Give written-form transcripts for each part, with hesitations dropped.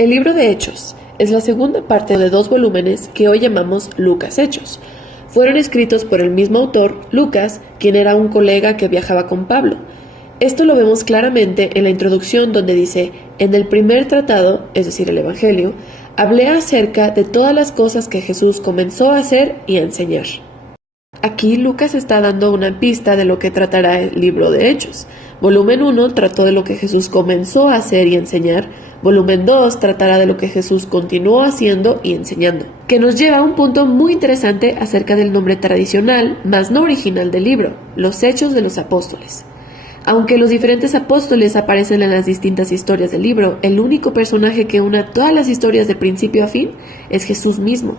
El libro de Hechos es la segunda parte de 2 volúmenes que hoy llamamos Lucas Hechos. Fueron escritos por el mismo autor, Lucas, quien era un colega que viajaba con Pablo. Esto lo vemos claramente en la introducción donde dice: en el primer tratado, es decir, el Evangelio, hablé acerca de todas las cosas que Jesús comenzó a hacer y a enseñar. Aquí Lucas está dando una pista de lo que tratará el libro de Hechos. Volumen 1 trató de lo que Jesús comenzó a hacer y enseñar. Volumen 2 tratará de lo que Jesús continuó haciendo y enseñando, que nos lleva a un punto muy interesante acerca del nombre tradicional, más no original del libro, los Hechos de los Apóstoles. Aunque los diferentes apóstoles aparecen en las distintas historias del libro, el único personaje que une todas las historias de principio a fin es Jesús mismo,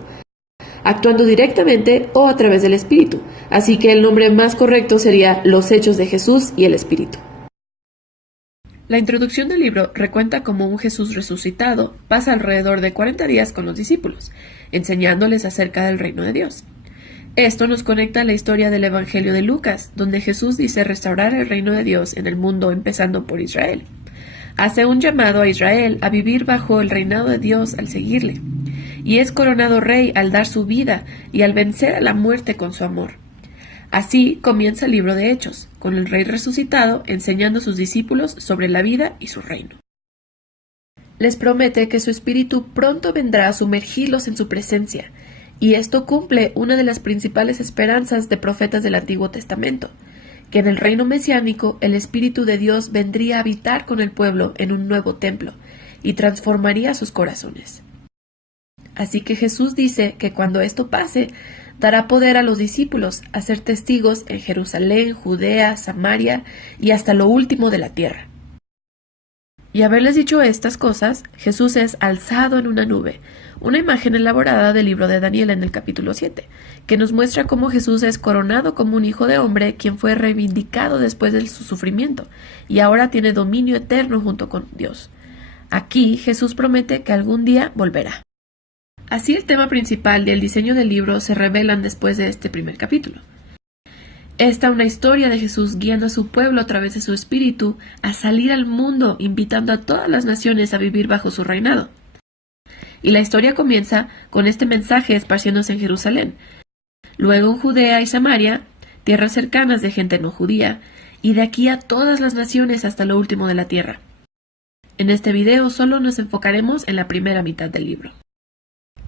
actuando directamente o a través del Espíritu, así que el nombre más correcto sería Los Hechos de Jesús y el Espíritu. La introducción del libro recuenta cómo un Jesús resucitado pasa alrededor de 40 días con los discípulos, enseñándoles acerca del reino de Dios. Esto nos conecta a la historia del Evangelio de Lucas, donde Jesús dice restaurar el reino de Dios en el mundo empezando por Israel. Hace un llamado a Israel a vivir bajo el reinado de Dios al seguirle, y es coronado rey al dar su vida y al vencer a la muerte con su amor. Así comienza el libro de Hechos, con el rey resucitado enseñando a sus discípulos sobre la vida y su reino. Les promete que su espíritu pronto vendrá a sumergirlos en su presencia, y esto cumple una de las principales esperanzas de profetas del Antiguo Testamento, que en el reino mesiánico el Espíritu de Dios vendría a habitar con el pueblo en un nuevo templo, y transformaría sus corazones. Así que Jesús dice que cuando esto pase, dará poder a los discípulos a ser testigos en Jerusalén, Judea, Samaria y hasta lo último de la tierra. Y haberles dicho estas cosas, Jesús es alzado en una nube, una imagen elaborada del libro de Daniel en el capítulo 7, que nos muestra cómo Jesús es coronado como un hijo de hombre quien fue reivindicado después de su sufrimiento y ahora tiene dominio eterno junto con Dios. Aquí Jesús promete que algún día volverá. Así el tema principal y el diseño del libro se revelan después de este primer capítulo. Esta una historia de Jesús guiando a su pueblo a través de su espíritu a salir al mundo, invitando a todas las naciones a vivir bajo su reinado. Y la historia comienza con este mensaje esparciéndose en Jerusalén, luego en Judea y Samaria, tierras cercanas de gente no judía, y de aquí a todas las naciones hasta lo último de la tierra. En este video solo nos enfocaremos en la primera mitad del libro.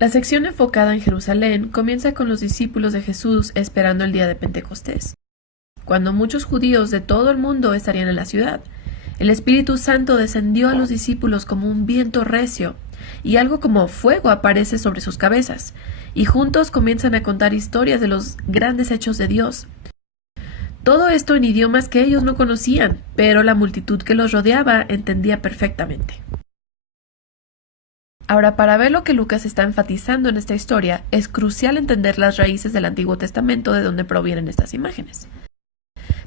La sección enfocada en Jerusalén comienza con los discípulos de Jesús esperando el día de Pentecostés, cuando muchos judíos de todo el mundo estarían en la ciudad. El Espíritu Santo descendió a los discípulos como un viento recio, y algo como fuego aparece sobre sus cabezas, y juntos comienzan a contar historias de los grandes hechos de Dios. Todo esto en idiomas que ellos no conocían, pero la multitud que los rodeaba entendía perfectamente. Ahora, para ver lo que Lucas está enfatizando en esta historia, es crucial entender las raíces del Antiguo Testamento de donde provienen estas imágenes.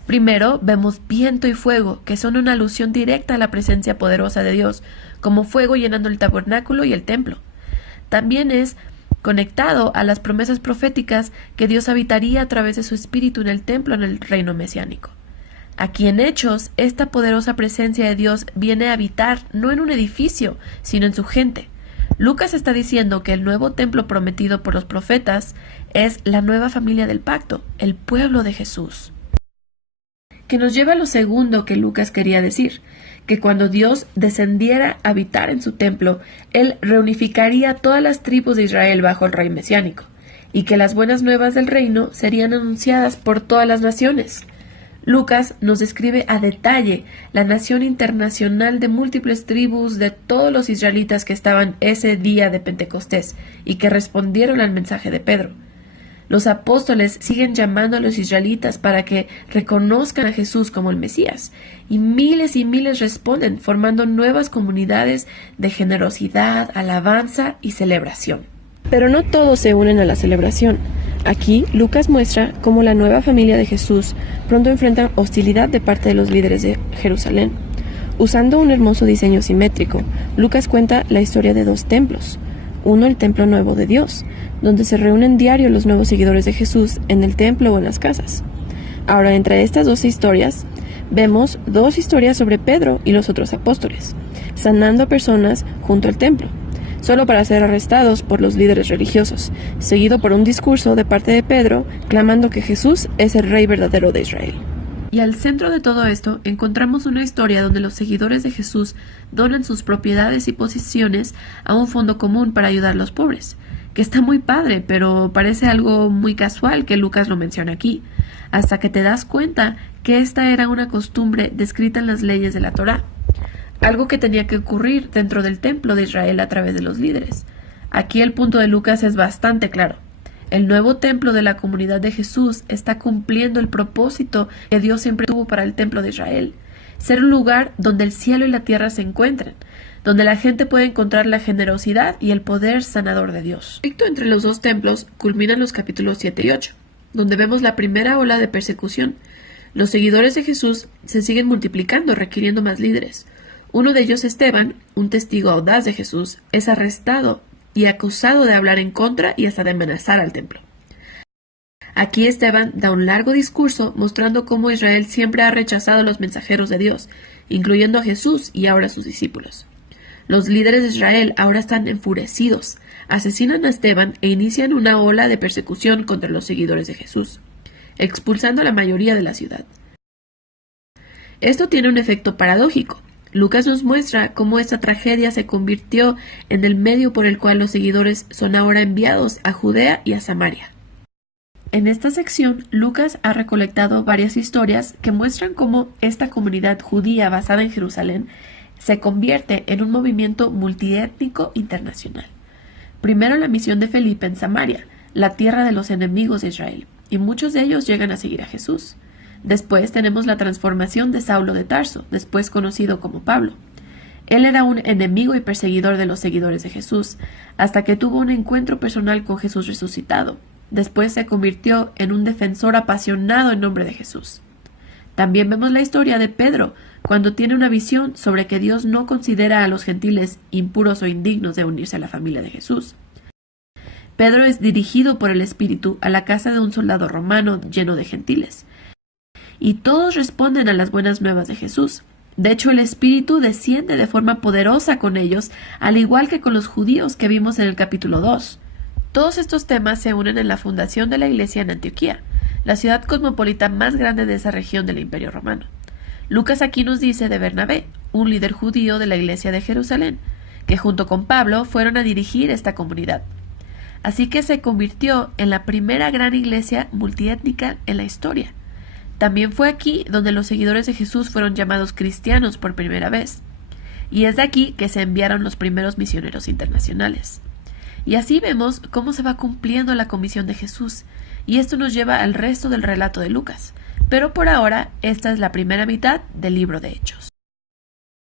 Primero, vemos viento y fuego, que son una alusión directa a la presencia poderosa de Dios, como fuego llenando el tabernáculo y el templo. También es conectado a las promesas proféticas que Dios habitaría a través de su espíritu en el templo en el reino mesiánico. Aquí en Hechos, esta poderosa presencia de Dios viene a habitar no en un edificio, sino en su gente. Lucas está diciendo que el nuevo templo prometido por los profetas es la nueva familia del pacto, el pueblo de Jesús. Que nos lleva a lo segundo que Lucas quería decir, que cuando Dios descendiera a habitar en su templo, Él reunificaría todas las tribus de Israel bajo el rey mesiánico, y que las buenas nuevas del reino serían anunciadas por todas las naciones. Lucas nos describe a detalle la nación internacional de múltiples tribus de todos los israelitas que estaban ese día de Pentecostés y que respondieron al mensaje de Pedro. Los apóstoles siguen llamando a los israelitas para que reconozcan a Jesús como el Mesías, y miles responden, formando nuevas comunidades de generosidad, alabanza y celebración. Pero no todos se unen a la celebración. Aquí, Lucas muestra cómo la nueva familia de Jesús pronto enfrenta hostilidad de parte de los líderes de Jerusalén. Usando un hermoso diseño simétrico, Lucas cuenta la historia de 2 templos. Uno, el templo nuevo de Dios, donde se reúnen diario los nuevos seguidores de Jesús en el templo o en las casas. Ahora, entre estas 2 historias, vemos 2 historias sobre Pedro y los otros apóstoles, sanando a personas junto al templo. solo para ser arrestados por los líderes religiosos, seguido por un discurso de parte de Pedro clamando que Jesús es el rey verdadero de Israel. Y al centro de todo esto encontramos una historia donde los seguidores de Jesús donan sus propiedades y posesiones a un fondo común para ayudar a los pobres, que está muy padre, pero parece algo muy casual que Lucas lo menciona aquí, hasta que te das cuenta que esta era una costumbre descrita en las leyes de la Torá, algo que tenía que ocurrir dentro del templo de Israel a través de los líderes. Aquí el punto de Lucas es bastante claro. El nuevo templo de la comunidad de Jesús está cumpliendo el propósito que Dios siempre tuvo para el templo de Israel, ser un lugar donde el cielo y la tierra se encuentren, donde la gente puede encontrar la generosidad y el poder sanador de Dios. El conflicto entre los dos templos culmina en los capítulos 7 y 8, donde vemos la primera ola de persecución. Los seguidores de Jesús se siguen multiplicando, requiriendo más líderes. Uno de ellos, Esteban, un testigo audaz de Jesús, es arrestado y acusado de hablar en contra y hasta de amenazar al templo. Aquí Esteban da un largo discurso mostrando cómo Israel siempre ha rechazado a los mensajeros de Dios, incluyendo a Jesús y ahora a sus discípulos. Los líderes de Israel ahora están enfurecidos, asesinan a Esteban e inician una ola de persecución contra los seguidores de Jesús, expulsando a la mayoría de la ciudad. Esto tiene un efecto paradójico. Lucas nos muestra cómo esta tragedia se convirtió en el medio por el cual los seguidores son ahora enviados a Judea y a Samaria. En esta sección, Lucas ha recolectado varias historias que muestran cómo esta comunidad judía basada en Jerusalén se convierte en un movimiento multiétnico internacional. Primero la misión de Felipe en Samaria, la tierra de los enemigos de Israel, y muchos de ellos llegan a seguir a Jesús. Después tenemos la transformación de Saulo de Tarso, después conocido como Pablo. Él era un enemigo y perseguidor de los seguidores de Jesús, hasta que tuvo un encuentro personal con Jesús resucitado. Después se convirtió en un defensor apasionado en nombre de Jesús. También vemos la historia de Pedro, cuando tiene una visión sobre que Dios no considera a los gentiles impuros o indignos de unirse a la familia de Jesús. Pedro es dirigido por el Espíritu a la casa de un soldado romano lleno de gentiles, y todos responden a las buenas nuevas de Jesús. De hecho, el Espíritu desciende de forma poderosa con ellos, al igual que con los judíos que vimos en el capítulo 2. Todos estos temas se unen en la fundación de la iglesia en Antioquía, la ciudad cosmopolita más grande de esa región del Imperio Romano. Lucas aquí nos dice de Bernabé, un líder judío de la iglesia de Jerusalén, que junto con Pablo fueron a dirigir esta comunidad. Así que se convirtió en la primera gran iglesia multiétnica en la historia. También fue aquí donde los seguidores de Jesús fueron llamados cristianos por primera vez. Y es de aquí que se enviaron los primeros misioneros internacionales. Y así vemos cómo se va cumpliendo la comisión de Jesús. Y esto nos lleva al resto del relato de Lucas. Pero por ahora, esta es la primera mitad del libro de Hechos.